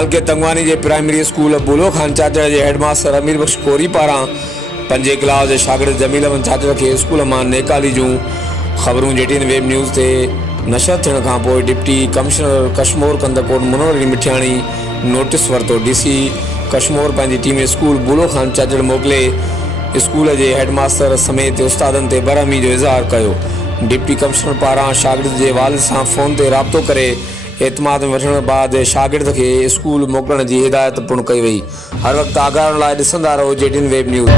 लाल के तंगवानी के प्राइमरी स्कूल बुलो खान चाचड़ के हेडमास्टर अमीर बख्श कोरी पारा 5 क्लास के शागिर्द जमील अहमद चाचड़ के स्कूल में नेकाली जूं खबरूं JTN वेब न्यूज़ से नशर थियण खां पोइ deputy commissioner Kashmore Kandhkot Manohar Mithiani notice वरतो। DC कश्मोर पंहिंजी टीम स्कूल बुलो खान चाचड़ मोकिले स्कूल के हेडमास्टर समेत उस्तादन ते बरहमी जो इज़हार कयो। डिप्टी कमिश्नर पारां शागिर्द के वालिद सां फ़ोन ते राब्तो करे एतमाद में वठण बाद शागिर्द के स्कूल मोकिलण की हिदायत पुर्ण कई वई। हर वक्त आगाह लाइ ॾिसंदा रहो JTN वेब न्यूज़।